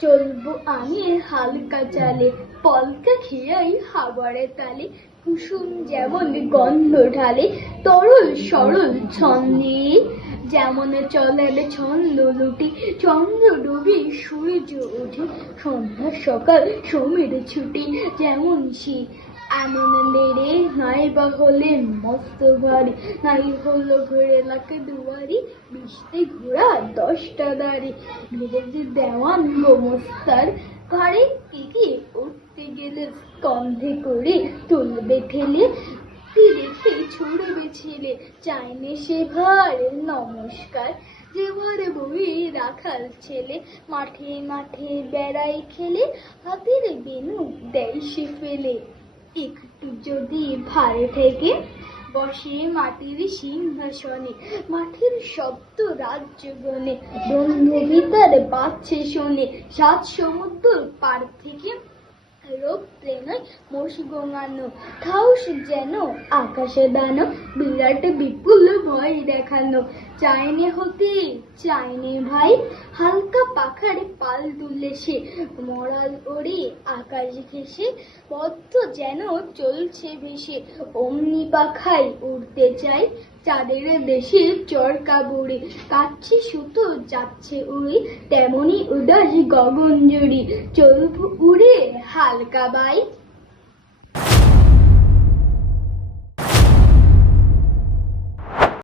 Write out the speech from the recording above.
চলবো আমি হালকা চালে, পলকা খেয়াই হাওয়ারে তালে। কুসুম যেমন গন্ধ ঢালে, তরল সরল ছন্দে। যেমন চলের ছন্দ লুটি, চন্দ্র ডুবি সূর্য উঠে সন্ধ্যা সকাল সমীর ছুটি, যেমন শীত এমন লেড়ে নাই বা হলে মস্ত ভারী নাই হলো ঘুরে লাকে দুয়ারি বিশতে ঘোড়া দশটা দাঁড়ি ভেজে দেওয়ান গোমস্তার ঘরে কেটে উঠতে গেলে স্কন্ধে করে তুলবে ঠেলে তীরেতে ছুড়বে ছেলে চাইনে সে ভার নমস্কার যে ঘরে বই রাখাল ছেলে মাঠে মাঠে বেড়াই খেলে হাতের বেনু দেয় সে ফেলে একটু যদি ভার থেকে বসে মাটির সিংহাসনে মাটির শব্দ রাজ্য গনে। বন্ধু ভিতর বাচ্ছে শোনে, সাত সমুদ্র পার থেকে রোগ প্রেমে মোষ গোঙানো। খাউস যেন আকাশে দানো বিরাট বিপুল ভয় দেখানো। চাইনে হতে চাইনে ভাই, হালকা পাখার পাল তুলে সে মরাল ওড়ে আকাশ ঘেসে পথ যেন চলছে বেশি অমনি পাখায় উড়তে চাই চাঁদের দেশে চরকা বুড়ি কাচ্ছে সুতো যাচ্ছে উড়ি, তেমনি উদাস গগন জুড়ি চলব উড়ে হালকা বাইক